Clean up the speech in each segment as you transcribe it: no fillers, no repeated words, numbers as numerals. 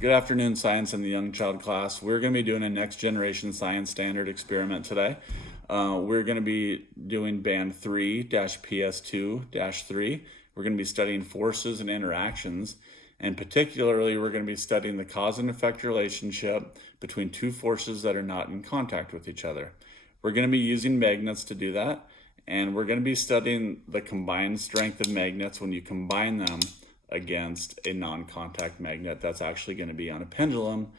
Good afternoon, science in the young child class. We're going to be doing a next generation science standard experiment today. We're going to be doing band 3-PS2-3. We're going to be studying forces and interactions, and particularly we're going to be studying the cause and effect relationship between two forces that are not in contact with each other. We're going to be using magnets to do that, and we're going to be studying the combined strength of magnets when you combine them against a non-contact magnet that's actually going to be on a pendulum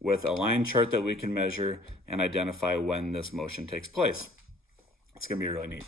with a line chart that we can measure and identify when this motion takes place. It's going to be really neat.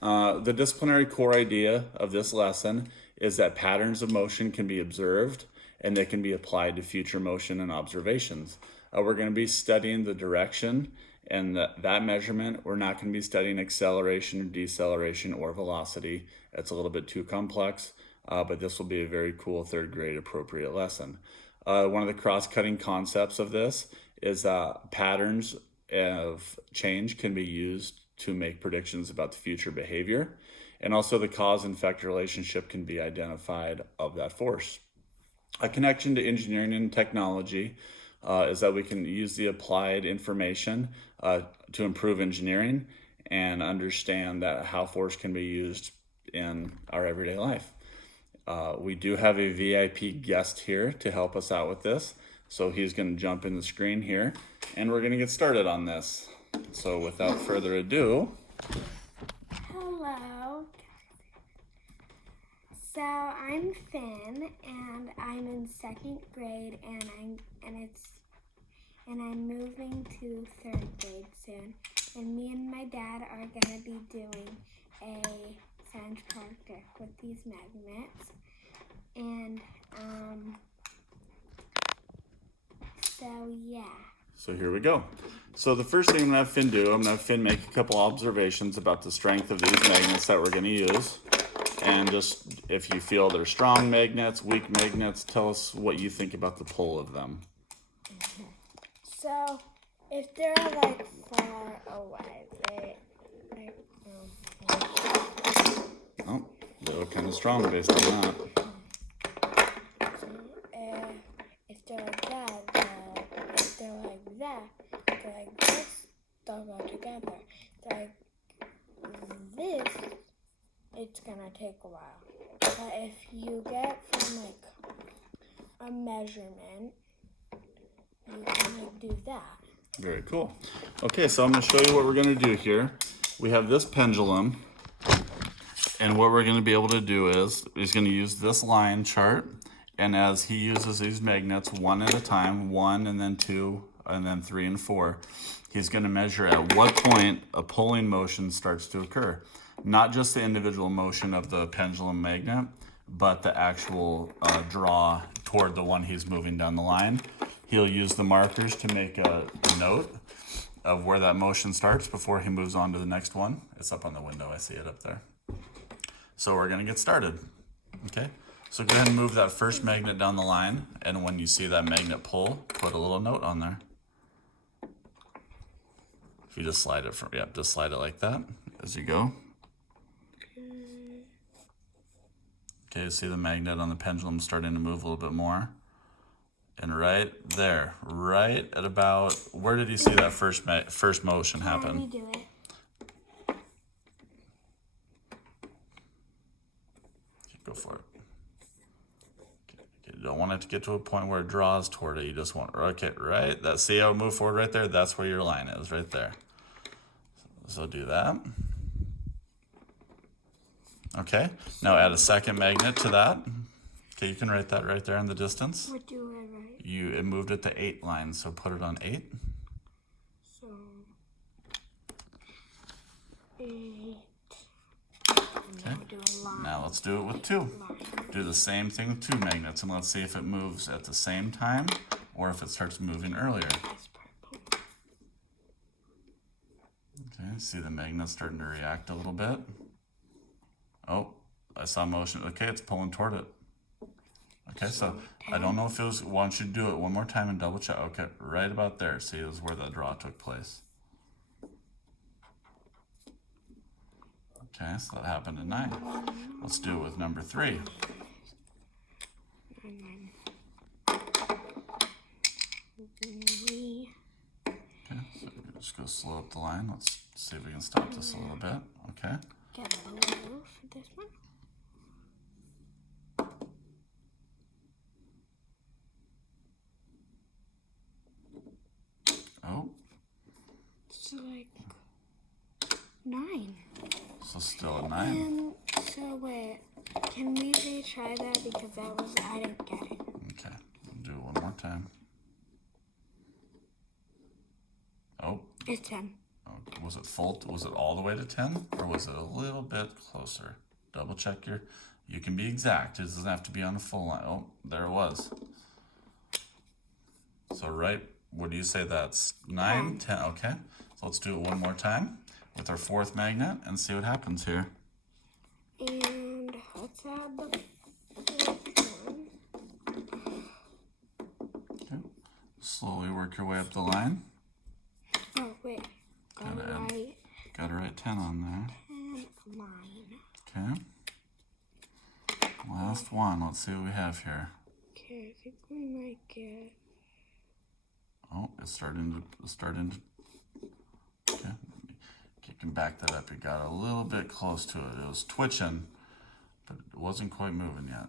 The disciplinary core idea of this lesson is that patterns of motion can be observed and they can be applied to future motion and observations. We're going to be studying the direction and that measurement. We're not going to be studying acceleration or deceleration or velocity. It's a little bit too complex. But this will be a very cool third grade appropriate lesson. One of the cross-cutting concepts of this is that patterns of change can be used to make predictions about the future behavior, and also the cause and effect relationship can be identified of that force. A connection to engineering and technology is that we can use the applied information to improve engineering and understand that how force can be used in our everyday life. We do have a VIP guest here to help us out with this. So he's going to jump in the screen here and we're going to get started on this. So without further ado. Hello. So I'm Finn and I'm in second grade and I'm moving to third grade soon. And me and my dad are going to be doing a science project with these magnets. And so yeah. So here we go. So the first thing I'm going to have Finn do, I'm going to have Finn make a couple observations about the strength of these magnets that we're going to use. And just if you feel they're strong magnets, weak magnets, tell us what you think about the pull of them. So if they're like far away, Oh, they look kind of strong based on that. If they're like that, if they're like that, they're like this, they'll go together. Like this, it's gonna take a while. But if you get from like a measurement, you can like do that. Very cool. Okay, so I'm going to show you what we're going to do here. We have this pendulum, and what we're going to be able to do is he's going to use this line chart, and as he uses these magnets one at a time, 1 and then 2 and then 3 and 4, he's going to measure at what point a pulling motion starts to occur. Not just the individual motion of the pendulum magnet, but the actual draw toward the one he's moving down the line. He'll use the markers to make a note of where that motion starts before he moves on to the next one. It's up on the window, I see it up there. So we're gonna get started, okay? So go ahead and move that first magnet down the line, and when you see that magnet pull, put a little note on there. If you just slide it from, just slide it like that as you go. Okay, see the magnet on the pendulum starting to move a little bit more. And right there, right at about, where did you see that first motion happen? Let me do it. Okay, go for it. Okay, you don't want it to get to a point where it draws toward it. You just want, okay, right? See how it moved forward right there? That's where your line is, right there. So do that. Okay, now add a second magnet to that. Okay, you can write that right there in the distance. What do I write? It moved it to 8 lines, so put it on 8. So 8. Okay. Now let's do it with 2. Do the same thing with 2 magnets, and let's see if it moves at the same time or if it starts moving earlier. Okay, see the magnet starting to react a little bit. Oh, I saw motion. Okay, it's pulling toward it. Okay, so I don't know if it was, why don't you do it one more time and double check. Okay, right about there. See, it was where the draw took place. Okay, so that happened at 9. Let's do it with number 3. Just go slow up the line. Let's see if we can stop this a little bit. Okay. Get a little for this one. Oh, So like 9. so still a 9. So wait, can we retry that because I didn't get it. Okay, we'll do it one more time. Oh, It's 10. was it full? Was it all the way to 10, or was it a little bit closer? Double check you can be exact. It doesn't have to be on a full line. Oh, there it was. So right, what do you say that's 9, 10? Okay, so let's do it one more time with our 4th magnet and see what happens here. And let's add the 4th one. Okay, slowly work your way up the line. Oh wait, got it right. Got to write 10 on there. 10 line. Okay. Last one. Let's see what we have here. Okay, I think we might get. Oh, it's starting to. Okay. You can back that up. It got a little bit close to it. It was twitching, but it wasn't quite moving yet.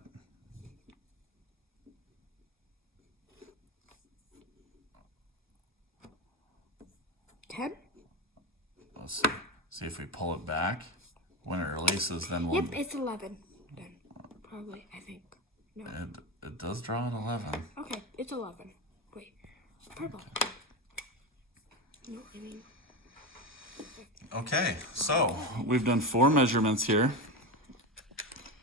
Ten? Let's see. See if we pull it back. When it releases, then we'll. Yep, it's 11. Then probably, I think. No. It does draw an 11. Okay, it's 11. Wait, purple. No, I mean. Okay, so we've done 4 measurements here.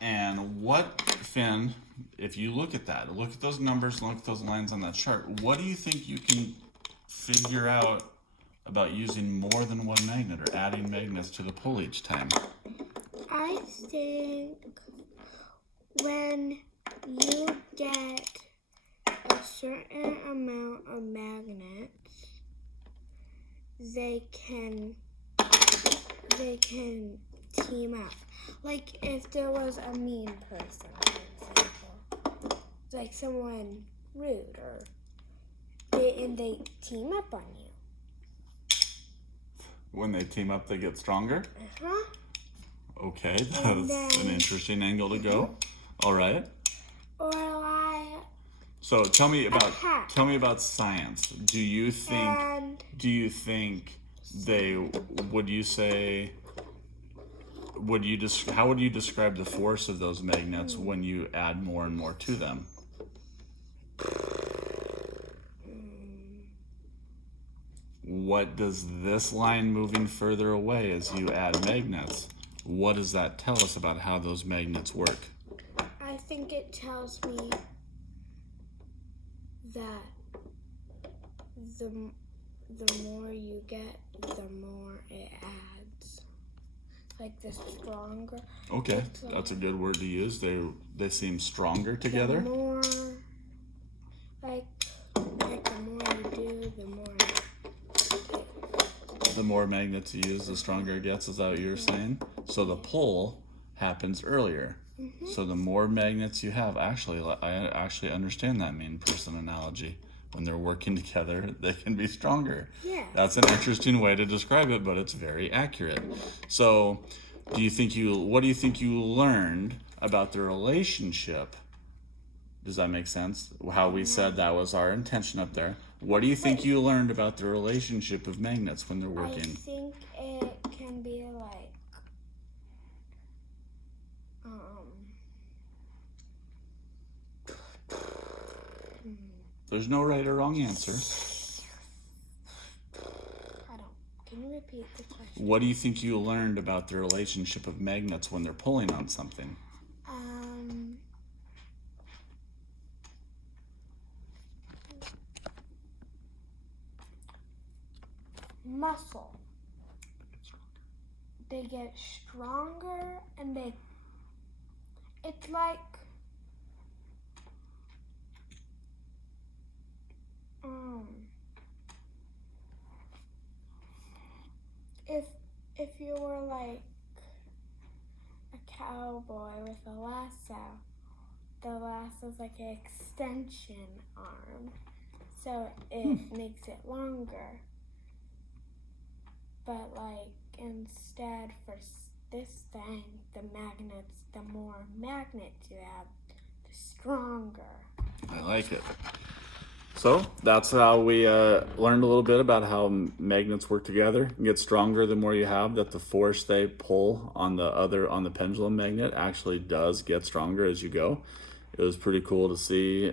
And what, Finn, if you look at that, look at those numbers, look at those lines on that chart, what do you think you can figure out about using more than one magnet or adding magnets to the pull each time? I think when you get a certain amount of magnets, they can team up. Like if there was a mean person, for example, like someone rude, or they team up on you. When they team up, they get stronger? Uh-huh. Okay, that's an interesting angle to go. All right. Or like. So tell me about science. Do you think they how would you describe the force of those magnets when you add more and more to them? What does this line moving further away as you add magnets, what does that tell us about how those magnets work? I think it tells me that the more you get, the more it adds. Like the stronger. Okay, that's a good word to use. They seem stronger together. The more, like the more you do, the more. The more magnets you use, the stronger it gets. Is that what you're saying? So the pull happens earlier. Mm-hmm. So the more magnets you have, I actually understand that mean person analogy. When they're working together, they can be stronger. Yeah. That's an interesting way to describe it, but it's very accurate. So, what do you think you learned about the relationship? Does that make sense? How we said that was our intention up there. What do you think you learned about the relationship of magnets when they're working? I think it can be like There's no right or wrong answer. Can you repeat the question? What do you think you learned about the relationship of magnets when they're pulling on something? Muscle. They get stronger and it's like if you were like a cowboy with a lasso, the lasso is like an extension arm, so it makes it longer. but like instead for this thing, the more magnets you have, the stronger. I like it. So that's how we learned a little bit about how magnets work together and get stronger the more you have, that the force they pull on the pendulum magnet actually does get stronger as you go. It was pretty cool to see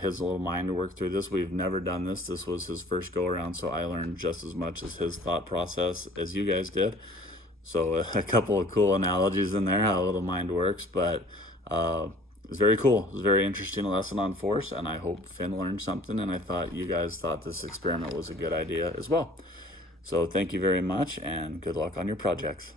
his little mind work through this. We've never done this. This was his first go around, so I learned just as much as his thought process as you guys did. So a couple of cool analogies in there, how a little mind works, but it was very cool. It was a very interesting lesson on force, and I hope Finn learned something, and I thought you guys thought this experiment was a good idea as well. So thank you very much, and good luck on your projects.